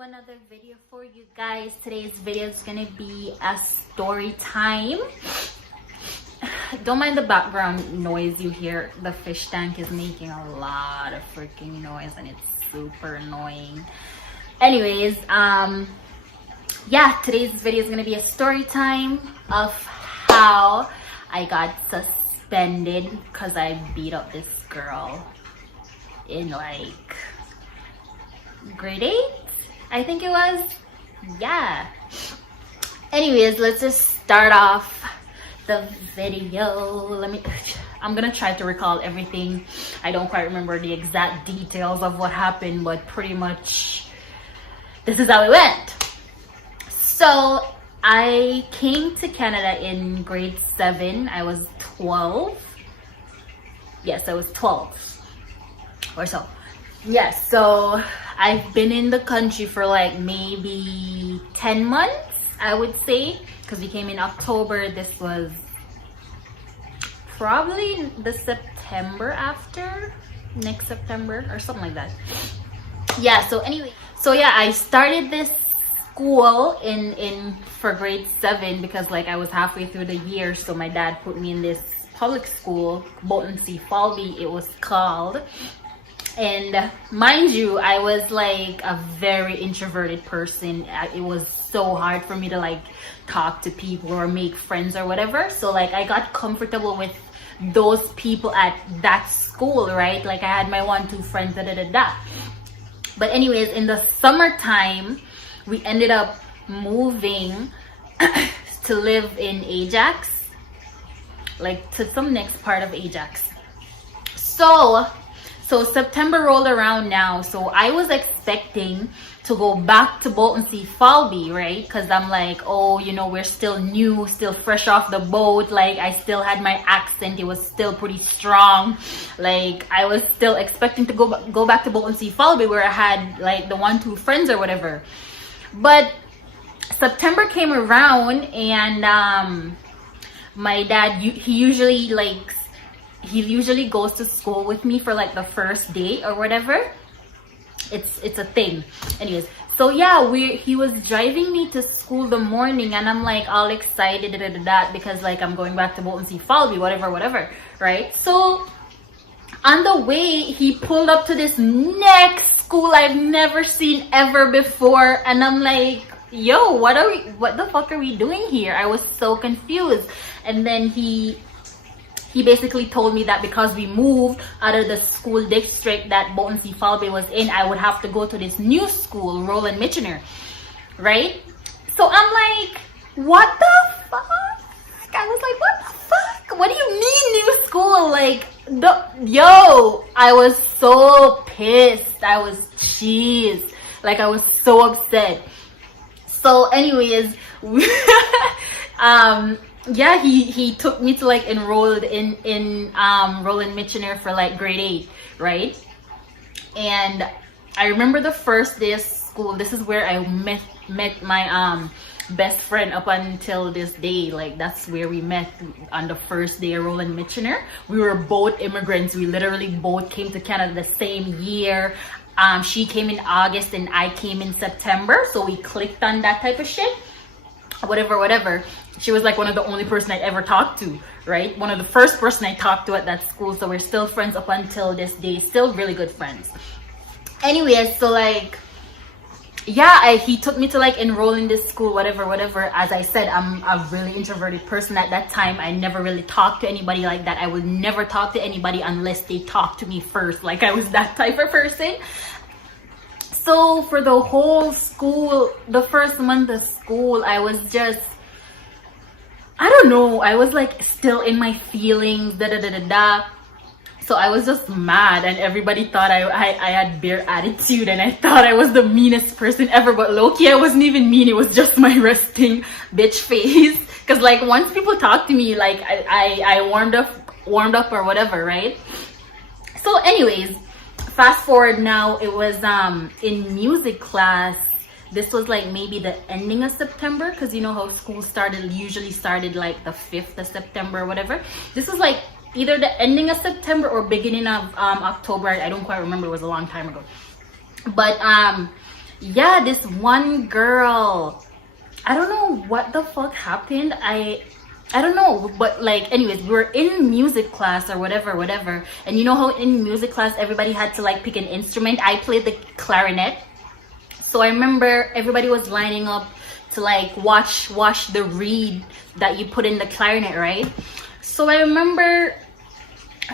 another video for you guys. Today's video is gonna be a story time. Don't mind the background noise you hear. The fish tank is making a lot of freaking noise and it's super annoying. Anyways, yeah, today's video is gonna be a story time of how I got suspended because I beat up this girl in like grade 8, I think it was. Yeah, anyways, let's just start off the video. I'm gonna try to recall everything. I don't quite remember the exact details of what happened, but pretty much this is how it went. So I came to Canada in grade 7. I was 12. Yes, I was 12 or so. Yes, so I've been in the country for like maybe 10 months, I would say, because we came in October. This was probably the September after, next September or something like that. Yeah, so anyway, so yeah, I started this school in for grade 7 because like I was halfway through the year, so my dad put me in this public school, Bolton C. Falby it was called. And mind you, I was like a very introverted person. It was so hard for me to like talk to people or make friends or whatever. So like I got comfortable with those people at that school, right? Like I had my 1-2 friends, But anyways, in the summertime, we ended up moving to live in Ajax, like to some next part of Ajax. So September rolled around now, so I was expecting to go back to Bolton C. Falby, right? Because I'm like, oh, you know, we're still new, still fresh off the boat. Like, I still had my accent. It was still pretty strong. Like, I was still expecting to go back to Bolton C. Falby where I had, like, the 1-2 friends or whatever. But September came around and my dad, he usually goes to school with me for like the first day or whatever. It's a thing. Anyways, so yeah, he was driving me to school the morning and I'm like all excited because like I'm going back to Bolton C. Falby, whatever, right? So on the way, he pulled up to this next school I've never seen ever before, and I'm like, yo, what the fuck are we doing here? I was so confused. And then he basically told me that because we moved out of the school district that Bolton C. Falby was in, I would have to go to this new school, Roland Michener, right? So I'm like, what the fuck? I was like, what the fuck? What do you mean new school? Like, yo, I was so pissed. I was cheesed. Like, I was so upset. So anyways, yeah, he took me to like enrolled in Roland Michener for like grade 8, right? And I remember the first day of school. This is where I met my best friend up until this day. Like that's where we met, on the first day of Roland Michener. We were both immigrants. We literally both came to Canada the same year. She came in August and I came in September, so we clicked on that type of shit. Whatever. She was like one of the only person I ever talked to, right? One of the first person I talked to at that school. So we're still friends up until this day, still really good friends. Anyways, so like, yeah, he took me to like enroll in this school, whatever. As I said, I'm a really introverted person at that time. I never really talked to anybody like that. I would never talk to anybody unless they talked to me first. Like I was that type of person. So for the whole school, the first month of school, I was just, I don't know, I was like still in my feelings, So I was just mad and everybody thought I had bare attitude and I thought I was the meanest person ever. But low-key, I wasn't even mean. It was just my resting bitch face. Because like once people talk to me, like I warmed up or whatever, right? So anyways, fast forward now, it was in music class. This was like maybe the ending of September, because you know how school usually started like the 5th of September or whatever. This was like either the ending of September or beginning of October. I don't quite remember. It was a long time ago. But Yeah, this one girl, I don't know what the fuck happened. I don't know, but like anyways, we were in music class or whatever, and you know how in music class everybody had to like pick an instrument. I played the clarinet. So I remember everybody was lining up to like watch the reed that you put in the clarinet, right? So I remember,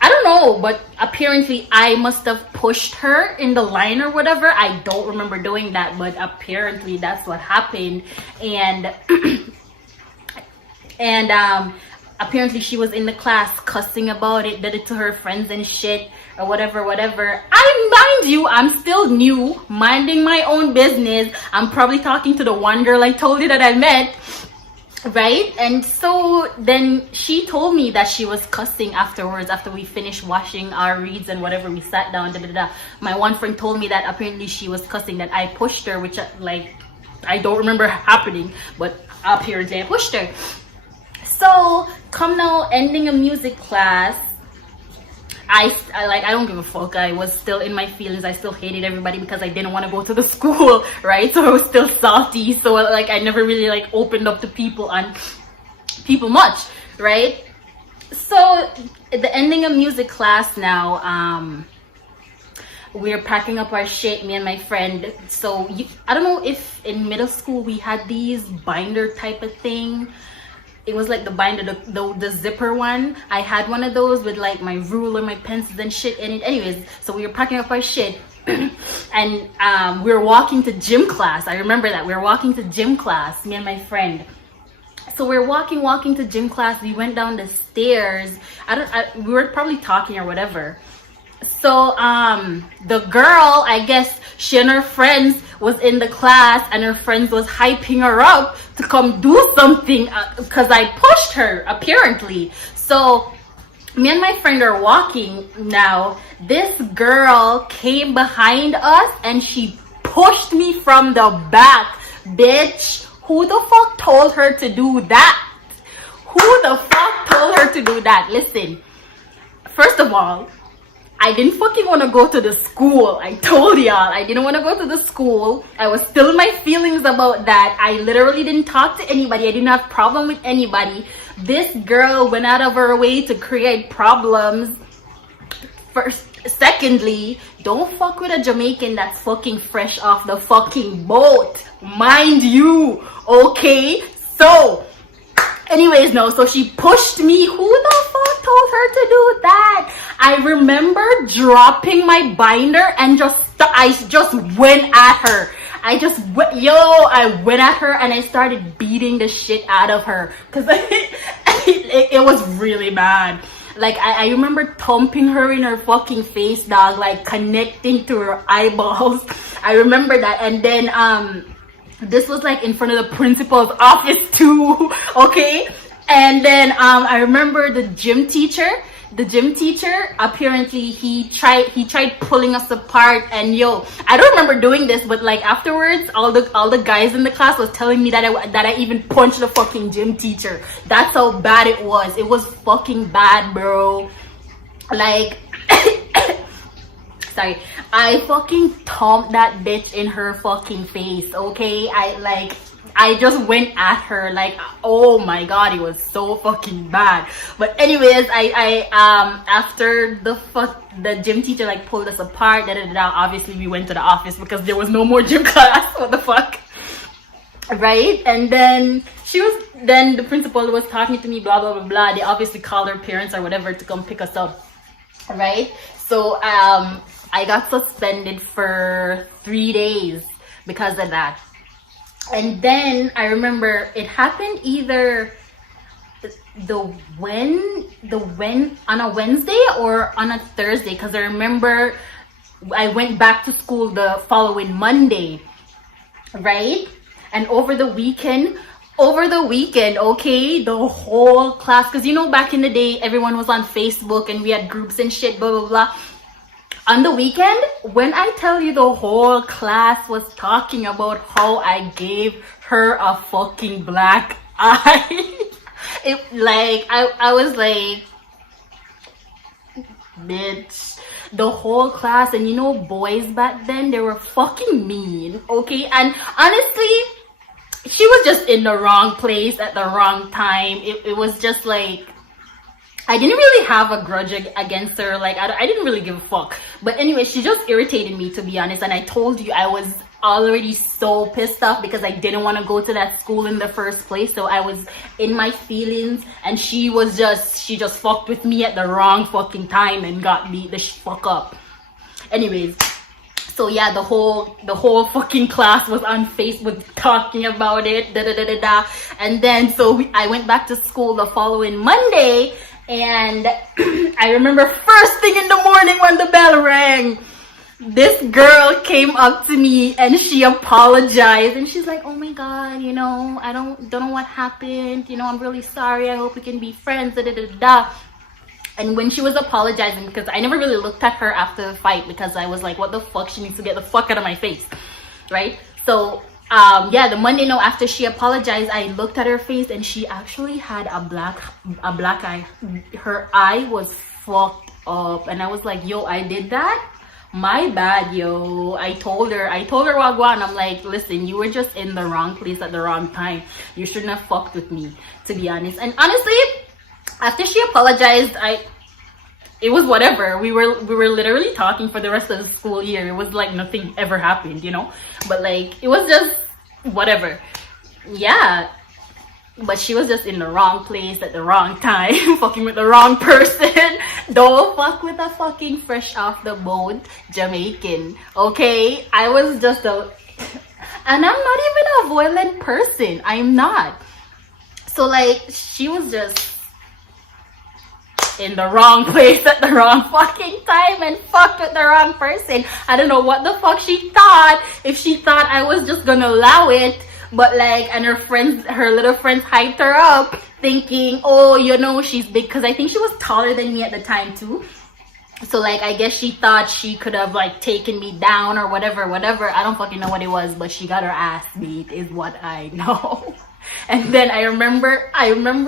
I don't know, but apparently I must have pushed her in the line or whatever. I don't remember doing that, but apparently that's what happened. And and apparently she was in the class cussing about it, did it to her friends and shit or whatever. I mind you, I'm still new, minding my own business. I'm probably talking to the one girl I told you that I met, right? And so then she told me that she was cussing afterwards, after we finished washing our reeds and whatever, we sat down, My one friend told me that apparently she was cussing, that I pushed her, which like I don't remember happening, but apparently I pushed her. So come now, ending a music class, I don't give a fuck. I was still in my feelings. I still hated everybody because I didn't want to go to the school, right? So I was still salty. So like I never really like opened up to people much, right? So at the ending of music class now, we're packing up our shit, me and my friend. So I don't know if in middle school we had these binder type of thing. It was like the binder, the zipper one. I had one of those with like my ruler, my pencils and shit in it. Anyways, so we were packing up our shit and we were walking to gym class. I remember that. We were walking to gym class, me and my friend. So we were walking to gym class. We went down the stairs. We were probably talking or whatever. So the girl, I guess she and her friends was in the class, and her friends was hyping her up to come do something because I pushed her apparently. So me and my friend are walking now. This girl came behind us and she pushed me from the back. Bitch, who the fuck told her to do that? Who the fuck told her to do that? Listen, first of all, I didn't fucking want to go to the school. I told y'all I didn't want to go to the school. I was still in my feelings about that. I literally didn't talk to anybody. I didn't have problem with anybody. This girl went out of her way to create problems. First, secondly, don't fuck with a Jamaican that's fucking fresh off the fucking boat. Mind you, okay? So anyways, no, so she pushed me. Who the fuck told her to do that? I remember dropping my binder and I just went at her. I went at her and I started beating the shit out of her because it was really bad. Like I remember thumping her in her fucking face, dog, like connecting to her eyeballs. I remember that. And then this was like in front of the principal's office too, okay? And then I remember the gym teacher, apparently he tried pulling us apart. And I don't remember doing this, but like afterwards all the guys in the class was telling me that I even punched the fucking gym teacher. That's how bad it was. It was fucking bad, bro. Like sorry, I fucking thumped that bitch in her fucking face, okay? I just went at her, like, oh my god, it was so fucking bad. But anyways, I after the gym teacher like pulled us apart, obviously we went to the office because there was no more gym class. What the fuck, right? And then the principal was talking to me, blah blah blah blah. They obviously called her parents or whatever to come pick us up, right? So I got suspended for 3 days because of that. And then I remember it happened either on a Wednesday or on a Thursday, because I remember I went back to school the following Monday, right? And over the weekend, okay, the whole class, because back in the day everyone was on Facebook and we had groups and shit, blah blah blah. On the weekend, when I tell you the whole class was talking about how I gave her a fucking black eye, I was like, bitch, the whole class. And you know, boys back then, they were fucking mean, okay? And honestly, she was just in the wrong place at the wrong time. It was just like, I didn't really have a grudge against her. Like, I didn't really give a fuck. But anyway, she just irritated me, to be honest. And I told you, I was already so pissed off because I didn't want to go to that school in the first place. So I was in my feelings, and she just fucked with me at the wrong fucking time and got me the fuck up. Anyways, so yeah, the whole fucking class was on Facebook talking about it, and then so I went back to school the following Monday, and I remember first thing in the morning when the bell rang, this girl came up to me and she apologized, and she's like, oh my god, you know, I don't know what happened, you know, I'm really sorry, I hope we can be friends, And when she was apologizing, because I never really looked at her after the fight, because I was like, what the fuck, she needs to get the fuck out of my face, right? So yeah, the Monday no after she apologized, I looked at her face and she actually had a black eye. Her eye was fucked up, and I was like, yo, I did that? My bad, yo. I told her wagwan, I'm like, listen, you were just in the wrong place at the wrong time. You shouldn't have fucked with me, to be honest. And honestly, after she apologized, it was whatever. We were literally talking for the rest of the school year. It was like nothing ever happened, you know? But like, it was just whatever. Yeah. But she was just in the wrong place at the wrong time, fucking with the wrong person. Don't fuck with a fucking fresh off the boat Jamaican, okay? I was just and I'm not even a violent person. I'm not. So like, she was just in the wrong place at the wrong fucking time and fucked with the wrong person. I don't know what the fuck she thought, if she thought I was just gonna allow it. But like, and her little friends hyped her up, thinking, oh, you know, she's big, because I think she was taller than me at the time too. So like, I guess she thought she could have like taken me down or whatever. I don't fucking know what it was, but she got her ass beat is what I know. And then I remember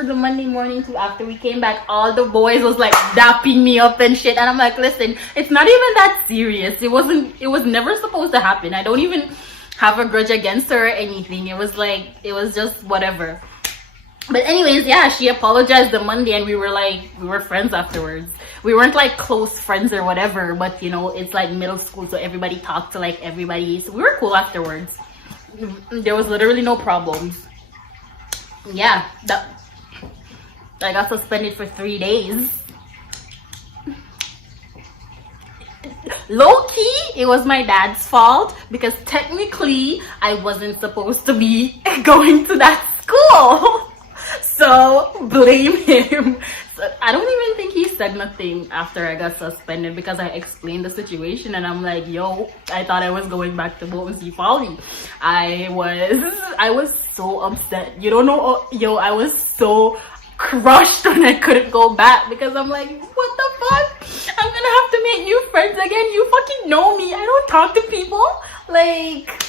the Monday morning too, after we came back, all the boys was like dapping me up and shit, and I'm like, listen, it's not even that serious. It was never supposed to happen. I don't even have a grudge against her or anything. It was like, it was just whatever. But anyways, yeah, she apologized the Monday, and we were friends afterwards. We weren't like close friends or whatever, but you know, it's like middle school, so everybody talked to like everybody, so we were cool afterwards. There was literally no problems. Yeah, I got suspended for 3 days. Low-key, it was my dad's fault, because technically I wasn't supposed to be going to that school. So blame him. So I don't even think he said nothing after I got suspended, because I explained the situation, and I'm like, yo, I thought I was going back to Bowensy Folly. I was so upset. You don't know, yo, I was so crushed when I couldn't go back, because I'm like, what the fuck? I'm gonna have to make new friends again. You fucking know me. I don't talk to people. Like,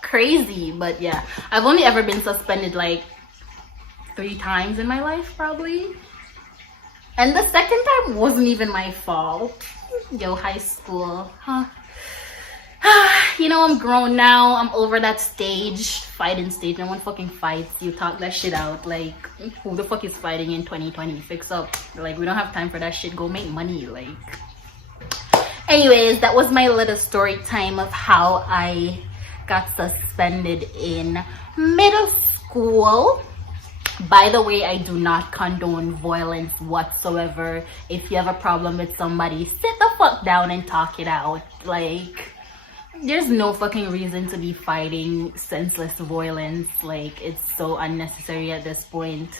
crazy. But yeah, I've only ever been suspended like 3 times in my life, probably. And the second time wasn't even my fault. Yo, high school, huh? You know, I'm grown now. I'm over that fighting stage. No one fucking fights. You talk that shit out. Like, who the fuck is fighting in 2020? Fix up. Like, we don't have time for that shit. Go make money. Like, anyways, that was my little story time of how I got suspended in middle school. By the way, I do not condone violence whatsoever. If you have a problem with somebody, sit the fuck down and talk it out. Like, there's no fucking reason to be fighting senseless violence. Like, it's so unnecessary at this point.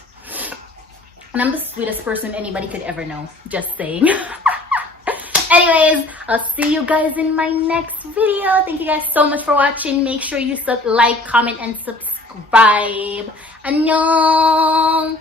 And I'm the sweetest person anybody could ever know. Just saying. Anyways, I'll see you guys in my next video. Thank you guys so much for watching. Make sure you like, comment, and subscribe. Annyeong!